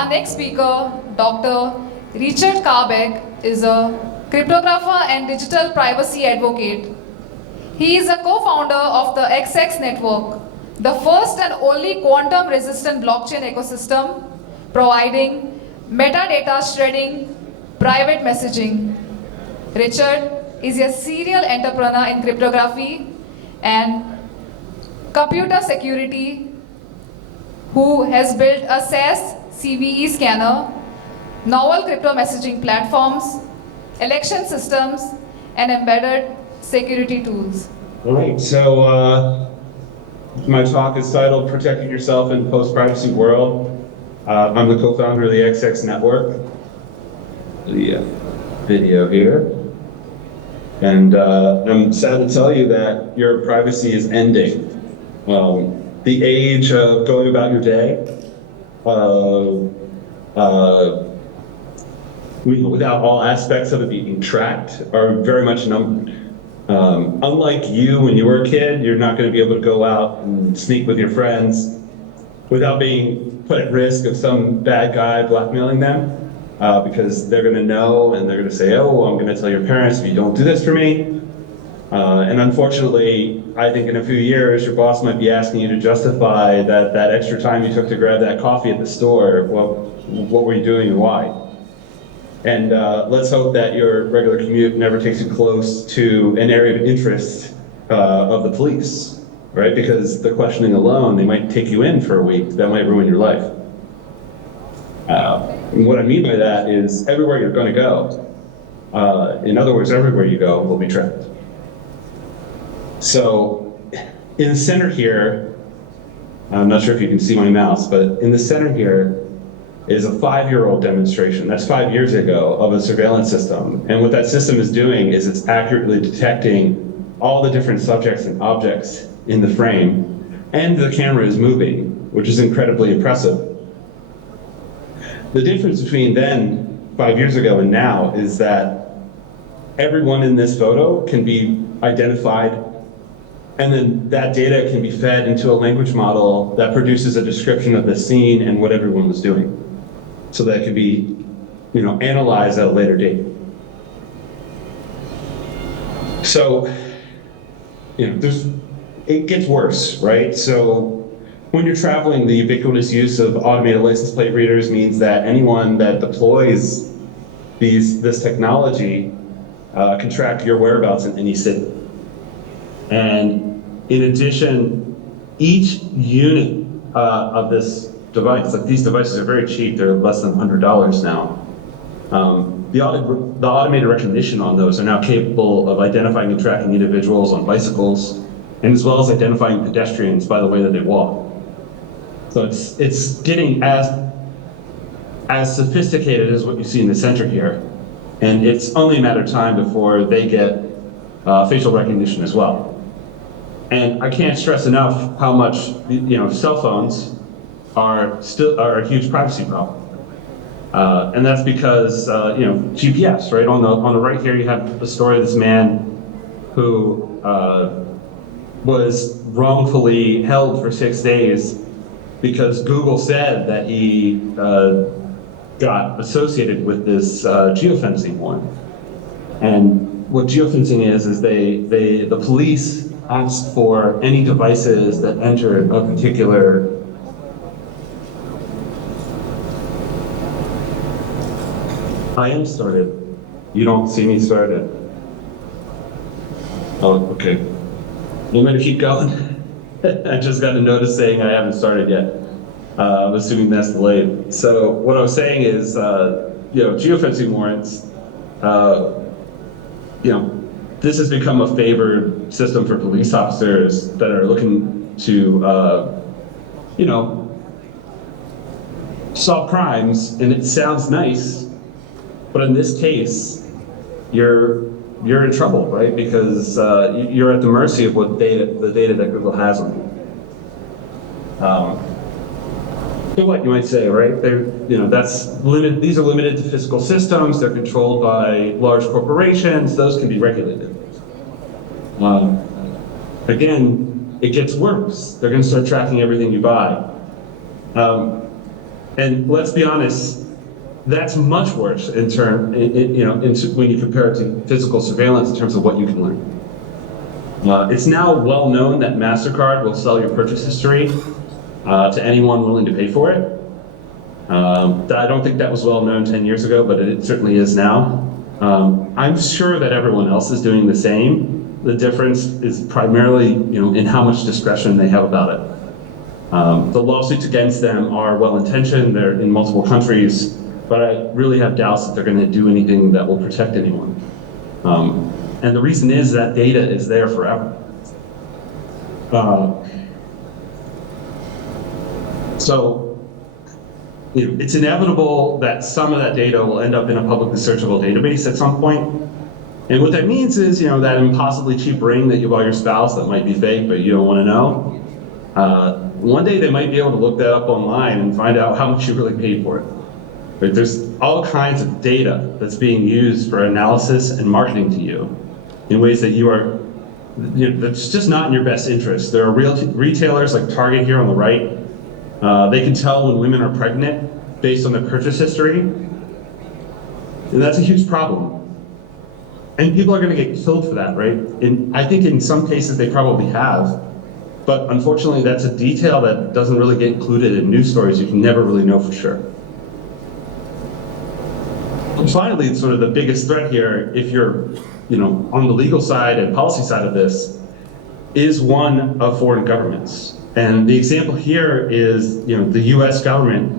Our next speaker, Dr. Richard Carback, is a cryptographer and digital privacy advocate. He is a co-founder of the XX network, the first and only quantum-resistant blockchain ecosystem providing metadata shredding, private messaging. Richard is a serial entrepreneur in cryptography and computer security who has built a SaaS CVE scanner, novel crypto messaging platforms, election systems, and embedded security tools. All right, so my talk is titled Protecting Yourself in Post-Privacy World. I'm the co-founder of the XX network. The video here. And I'm sad to tell you that your privacy is ending. The age of going about your day without all aspects of it being tracked are very much numbered. Unlike you when you were a kid, you're not going to be able to go out and sneak with your friends without being put at risk of some bad guy blackmailing them, because they're going to know and they're going to say, oh, I'm going to tell your parents if you don't do this for me. And unfortunately, I think in a few years, your boss might be asking you to justify that extra time you took to grab that coffee at the store. Well, what were you doing and why? And let's hope that your regular commute never takes you close to an area of interest of the police, right? Because the questioning alone, they might take you in for a week. That might ruin your life. And what I mean by that is everywhere you're going to go. In other words, everywhere you go will be tracked. So in the center here, I'm not sure if you can see my mouse, but in the center here is a 5-year-old demonstration. That's 5 years ago of a surveillance system. And what that system is doing is it's accurately detecting all the different subjects and objects in the frame, and the camera is moving, which is incredibly impressive. The difference between then, 5 years ago, and now is that everyone in this photo can be identified, and then that data can be fed into a language model that produces a description of the scene and what everyone was doing, so that it can be, analyzed at a later date. So, it gets worse, right? So when you're traveling, the ubiquitous use of automated license plate readers means that anyone that deploys this technology can track your whereabouts in any city. And in addition, each unit of this device, like these devices are very cheap, they're less than $100 now. The automated recognition on those are now capable of identifying and tracking individuals on bicycles, and as well as identifying pedestrians by the way that they walk. So it's getting as sophisticated as what you see in the center here. And it's only a matter of time before they get facial recognition as well. And I can't stress enough how much cell phones are a huge privacy problem. And that's because GPS, right? On the right here, you have the story of this man who was wrongfully held for 6 days because Google said that he got associated with this geofencing warrant. And what geofencing is the police ask for any devices that enter a particular I am started. You don't see me started. Oh, okay. You want me to keep going? I just got a notice saying I haven't started yet. I'm assuming that's delayed. So what I was saying is, geofencing warrants, this has become a favored system for police officers that are looking to, solve crimes, and it sounds nice. But in this case, you're in trouble, right? Because you're at the mercy of the data that Google has on you. So what you might say, right? That's limited. These are limited to physical systems. They're controlled by large corporations. Those can be regulated. Again, it gets worse. They're going to start tracking everything you buy. And let's be honest, that's much worse when you compare it to physical surveillance in terms of what you can learn. It's now well known that MasterCard will sell your purchase history to anyone willing to pay for it. I don't think that was well known 10 years ago, but it certainly is now. I'm sure that everyone else is doing the same. The difference is primarily, in how much discretion they have about it. The lawsuits against them are well-intentioned. They're in multiple countries, but I really have doubts that they're going to do anything that will protect anyone. And the reason is that data is there forever. So it's inevitable that some of that data will end up in a publicly searchable database at some point. And what that means is, that impossibly cheap ring that you buy your spouse that might be fake, but you don't want to know. One day they might be able to look that up online and find out how much you really paid for it. Right? There's all kinds of data that's being used for analysis and marketing to you in ways that that's just not in your best interest. There are retailers like Target here on the right. They can tell when women are pregnant based on their purchase history. And that's a huge problem. And people are going to get killed for that, right? And I think in some cases they probably have. But unfortunately, that's a detail that doesn't really get included in news stories. You can never really know for sure. And finally, sort of the biggest threat here, if you're on the legal side and policy side of this, is one of foreign governments. And the example here is, the US government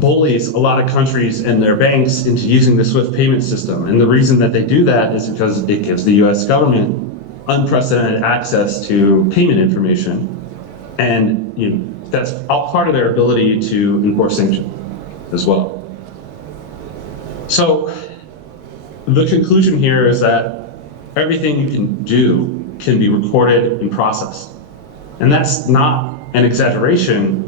bullies a lot of countries and their banks into using the SWIFT payment system. And the reason that they do that is because it gives the US government unprecedented access to payment information. And that's all part of their ability to enforce sanctions as well. So the conclusion here is that everything you can do can be recorded and processed. And that's not an exaggeration.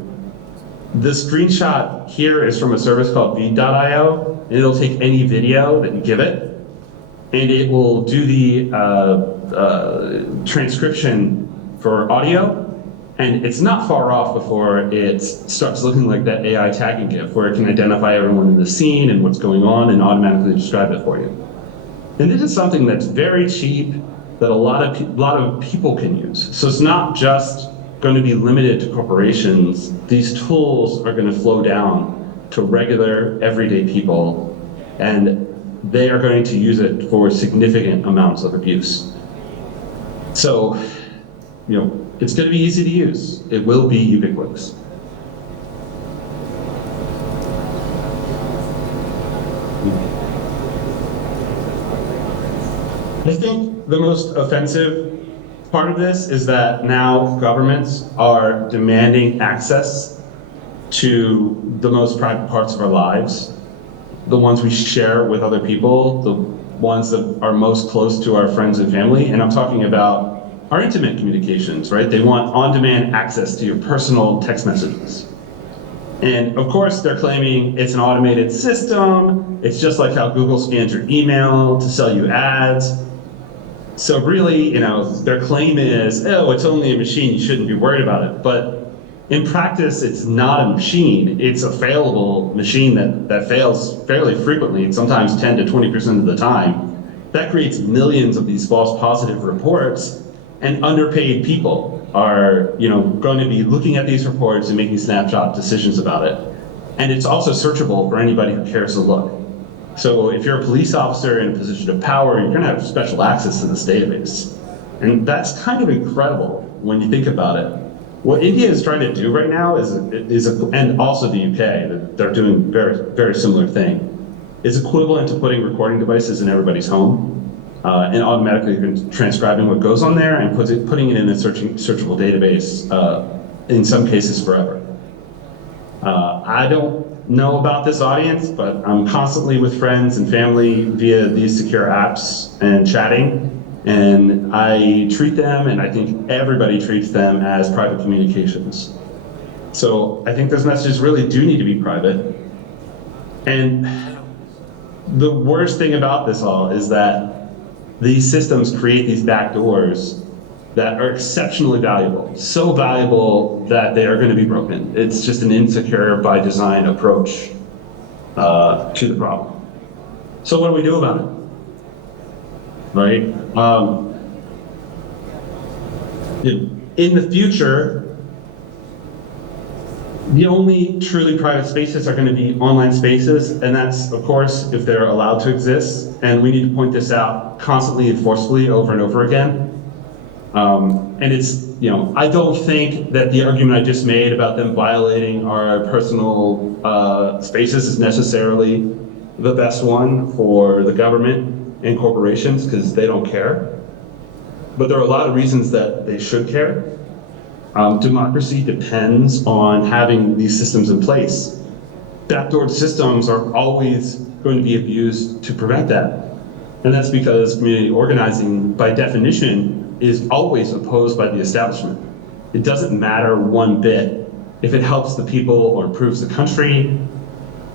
The screenshot here is from a service called Veed.io, and it'll take any video that you give it, and it will do the transcription for audio, and it's not far off before it starts looking like that AI tagging GIF, where it can identify everyone in the scene and what's going on and automatically describe it for you. And this is something that's very cheap, that a lot of people can use. So it's not just going to be limited to corporations. These tools are going to flow down to regular, everyday people, and they are going to use it for significant amounts of abuse. So, it's going to be easy to use. It will be ubiquitous. I think the most offensive part of this is that now governments are demanding access to the most private parts of our lives, the ones we share with other people, the ones that are most close to our friends and family. And I'm talking about our intimate communications, right? They want on-demand access to your personal text messages. And of course, they're claiming it's an automated system. It's just like how Google scans your email to sell you ads. So really, their claim is, oh, it's only a machine, you shouldn't be worried about it. But in practice, it's not a machine. It's a failable machine that fails fairly frequently, sometimes 10 to 20% of the time. That creates millions of these false positive reports, and underpaid people are going to be looking at these reports and making snapshot decisions about it. And it's also searchable for anybody who cares to look. So if you're a police officer in a position of power, you're going to have special access to this database. And that's kind of incredible when you think about it. What India is trying to do right now and also the UK, they're doing very, very similar thing, is equivalent to putting recording devices in everybody's home and automatically transcribing what goes on there and putting it in a searchable database, in some cases forever. I don't know about this audience, but I'm constantly with friends and family via these secure apps and chatting, and I treat them, and I think everybody treats them as private communications. So I think those messages really do need to be private. And the worst thing about this all is that these systems create these back doors that are exceptionally valuable, so valuable that they are going to be broken. It's just an insecure by design approach to the problem. So what do we do about it? Right? In the future, the only truly private spaces are going to be online spaces, and that's, of course, if they're allowed to exist. And we need to point this out constantly and forcefully over and over again. And it's, I don't think that the argument I just made about them violating our personal spaces is necessarily the best one for the government and corporations, because they don't care. But there are a lot of reasons that they should care. Democracy depends on having these systems in place. Backdoor systems are always going to be abused to prevent that. And that's because community organizing, by definition, is always opposed by the establishment. It doesn't matter one bit if it helps the people or improves the country.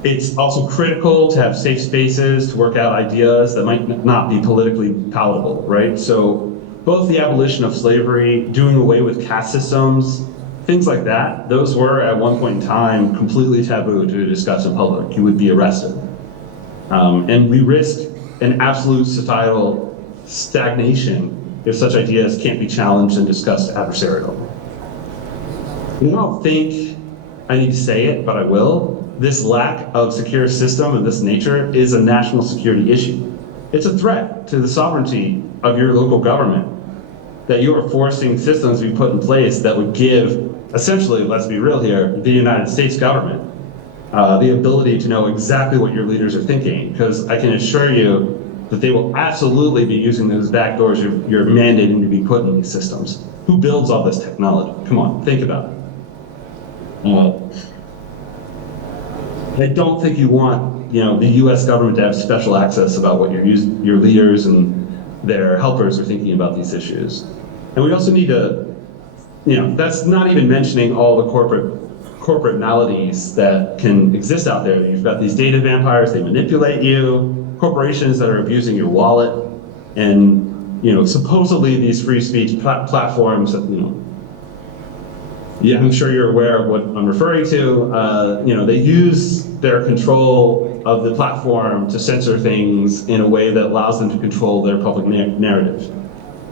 It's also critical to have safe spaces to work out ideas that might not be politically palatable, right? So both the abolition of slavery, doing away with caste systems, things like that, those were at one point in time completely taboo to discuss in public. You would be arrested. And we risk an absolute societal stagnation if such ideas can't be challenged and discussed adversarially. I don't think I need to say it, but I will. This lack of secure system of this nature is a national security issue. It's a threat to the sovereignty of your local government that you are forcing systems to be put in place that would give, essentially, let's be real here, the United States government the ability to know exactly what your leaders are thinking, because I can assure you that they will absolutely be using those back doors you're mandating to be put in these systems. Who builds all this technology? Come on, think about it. I don't think you want, the U.S. government to have special access about what your leaders and their helpers are thinking about these issues. And we also need to, that's not even mentioning all the corporate maladies that can exist out there. You've got these data vampires, they manipulate you, corporations that are abusing your wallet, and supposedly these free speech platforms that, I'm sure you're aware of what I'm referring to. They use their control of the platform to censor things in a way that allows them to control their public narrative.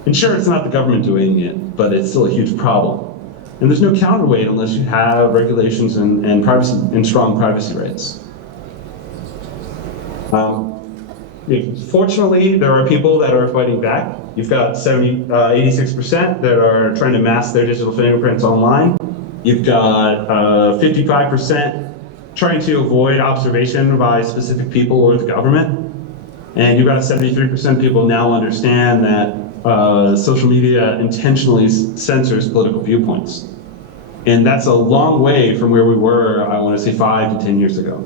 And sure, it's not the government doing it, but it's still a huge problem. And there's no counterweight unless you have regulations and privacy and strong privacy rights. Fortunately, there are people that are fighting back. You've got 86% that are trying to mask their digital fingerprints online. You've got 55% trying to avoid observation by specific people or the government. And you've got 73% of people now understand that social media intentionally censors political viewpoints. And that's a long way from where we were, I want to say, 5 to 10 years ago.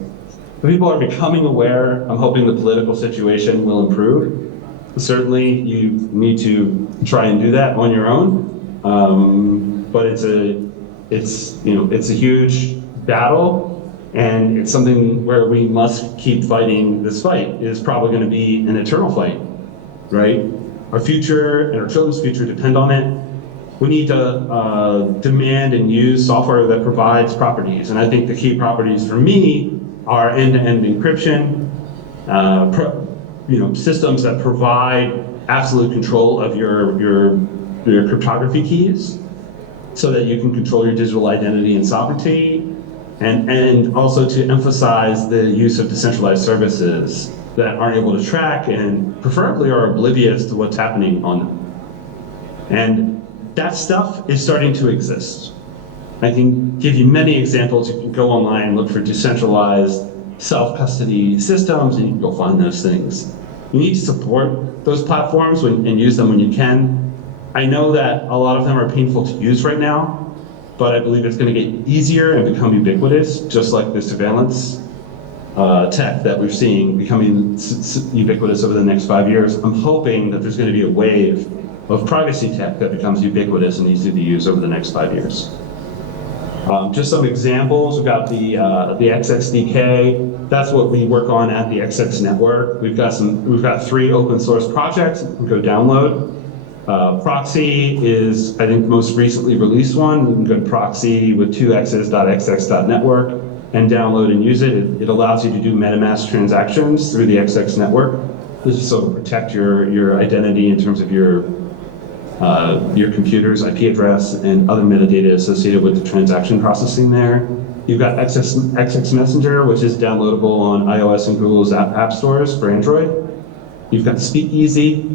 But people are becoming aware. I'm hoping the political situation will improve. Certainly, you need to try and do that on your own. But it's a huge battle, and it's something where we must keep fighting. This fight is probably going to be an eternal fight, right? Our future and our children's future depend on it. We need to demand and use software that provides properties, and I think the key properties for me are end-to-end encryption, systems that provide absolute control of your cryptography keys, so that you can control your digital identity and sovereignty, and also to emphasize the use of decentralized services that aren't able to track and preferably are oblivious to what's happening on them. And that stuff is starting to exist. I can give you many examples. You can go online and look for decentralized self-custody systems, and you can go find those things. You need to support those platforms and use them when you can. I know that a lot of them are painful to use right now, but I believe it's going to get easier and become ubiquitous, just like the surveillance tech that we're seeing becoming ubiquitous over the next 5 years. I'm hoping that there's going to be a wave of privacy tech that becomes ubiquitous and easy to use over the next 5 years. Just some examples. We've got the XXDK. That's what we work on at the XX Network. We've got 3 open source projects you can go download. Proxy is, I think, the most recently released one. You can go to proxy with 2x's.xx.network and download and use it. It allows you to do MetaMask transactions through the XX network. This is sort of protect your identity in terms of your computer's IP address and other metadata associated with the transaction processing there. You've got XX Messenger, which is downloadable on iOS and Google's app stores for Android. You've got Speakeasy.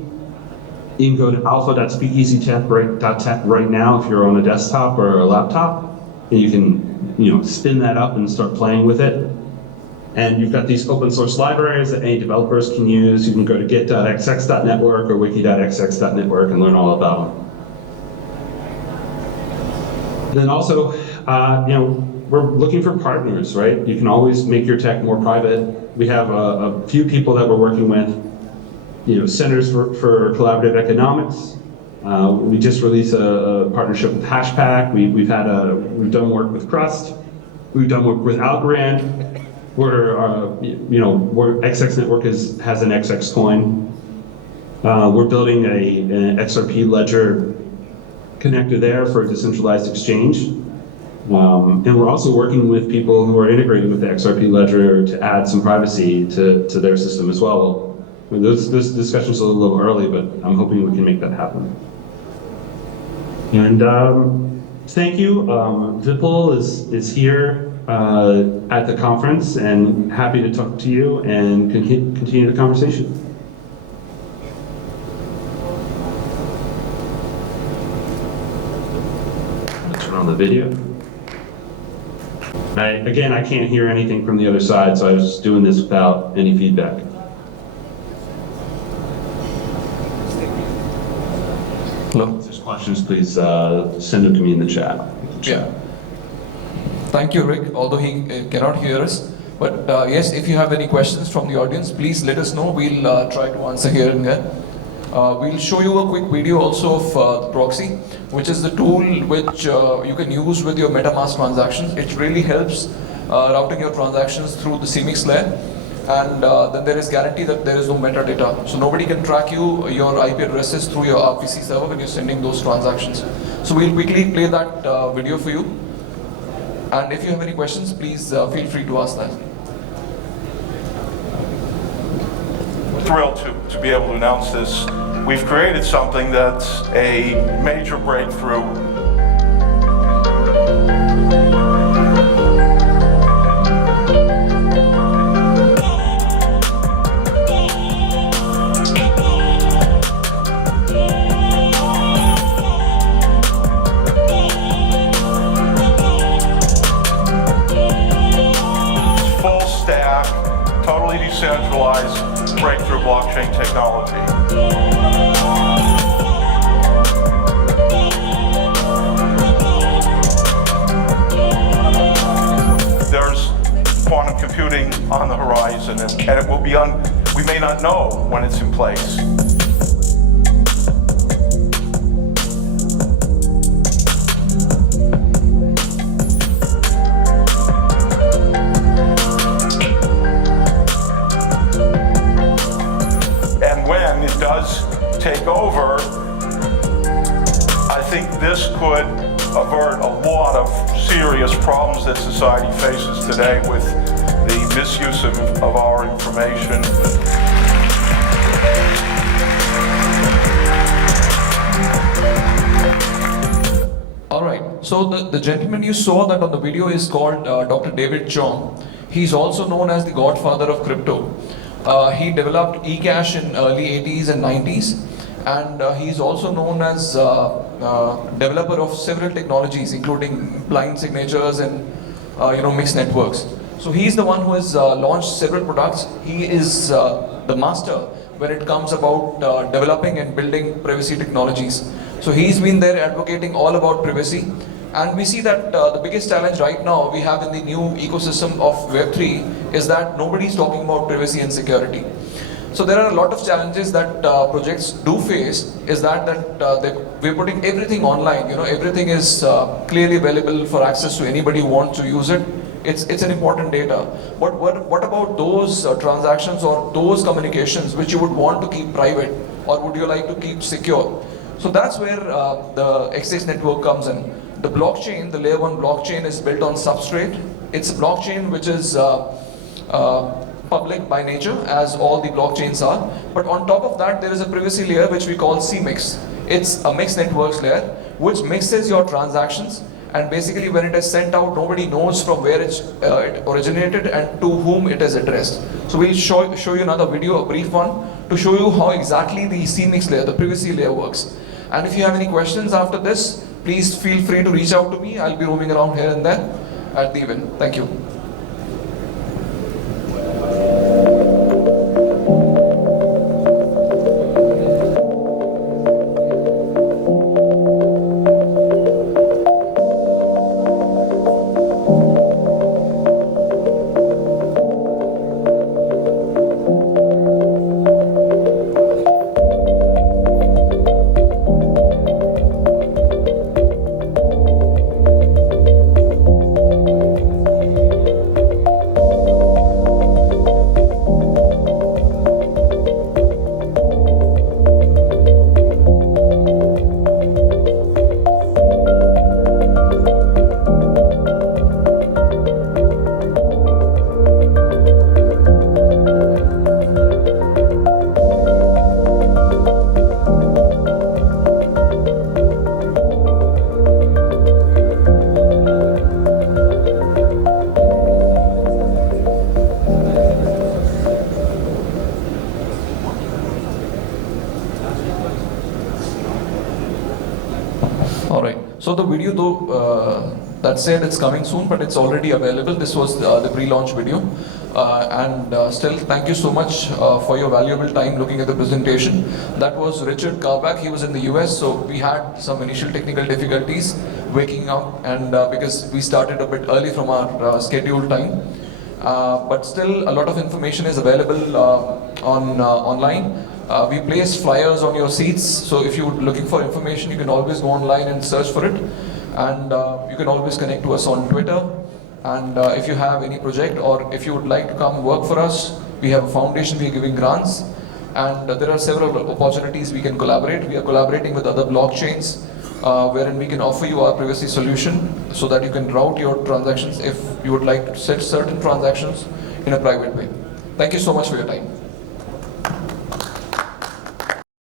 You can go to alpha.speakeasy.tech right now if you're on a desktop or a laptop, and you can spin that up and start playing with it. And you've got these open source libraries that any developers can use. You can go to git.xx.network or wiki.xx.network and learn all about them. Then also, we're looking for partners, right? You can always make your tech more private. We have a few people that we're working with. Centers for Collaborative Economics. We just released a partnership with Hashpack. We've done work with Crust. We've done work with Algorand. Where XX Network has an XX coin. We're building an XRP ledger connector there for a decentralized exchange. And we're also working with people who are integrated with the XRP ledger to add some privacy to their system as well. Those discussions are a little early, but I'm hoping we can make that happen. And thank you. Vipul is here at the conference and happy to talk to you and continue the conversation. Let's turn on the video. Again, I can't hear anything from the other side, so I was just doing this without any feedback. Hello. If there's questions, please send them to me in the chat. Yeah. Thank you, Rick, although he cannot hear us. But yes, if you have any questions from the audience, please let us know. We'll try to answer here and there. We'll show you a quick video also of the proxy, which is the tool which you can use with your MetaMask transactions. It really helps routing your transactions through the CMIX layer. And then there is guarantee that there is no metadata. So nobody can track your IP addresses through your RPC server when you're sending those transactions. So we'll quickly play that video for you. And if you have any questions, please feel free to ask that. Thrilled to be able to announce this. We've created something that's a major breakthrough. Full stack, totally decentralized breakthrough blockchain technology. There's quantum computing on the horizon, and it will be we may not know when it's in place. And when it does take over, I think this could avert a lot of serious problems that society faces today with the misuse of our information. All right, so the gentleman you saw that on the video is called Dr. David Chong. He's also known as the godfather of crypto. He developed eCash in early 80s and 90s, and he's also known as developer of several technologies, including blind signatures and mixed networks. So he's the one who has launched several products. He is the master when it comes about developing and building privacy technologies. So he's been there advocating all about privacy. And we see that the biggest challenge right now we have in the new ecosystem of Web3 is that nobody's talking about privacy and security. So there are a lot of challenges that projects do face, is that we're putting everything online. Everything is clearly available for access to anybody who wants to use it. It's an important data. But what about those transactions or those communications which you would want to keep private, or would you like to keep secure? So that's where the XX network comes in. The blockchain, the layer 1 blockchain is built on substrate. It's a blockchain which is public by nature, as all the blockchains are. But on top of that, there is a privacy layer which we call CMIX. It's a mixed networks layer which mixes your transactions, and basically when it is sent out, nobody knows from where it originated and to whom it is addressed. So we'll show you another video, a brief one, to show you how exactly the CMIX layer, the privacy layer works. And if you have any questions after this, please feel free to reach out to me. I'll be roaming around here and there at the event. Thank you. Alright, so the video though, that said it's coming soon, but it's already available. This was the pre-launch video. Still, thank you so much for your valuable time looking at the presentation. That was Richard Carback. He was in the US, so we had some initial technical difficulties waking up, and because we started a bit early from our scheduled time. But still, a lot of information is available online. We place flyers on your seats, so if you're looking for information, you can always go online and search for it. And you can always connect to us on Twitter. And if you have any project, or if you would like to come work for us, we have a foundation, we are giving grants. And there are several opportunities we can collaborate. We are collaborating with other blockchains, wherein we can offer you our privacy solution so that you can route your transactions if you would like to set certain transactions in a private way. Thank you so much for your time.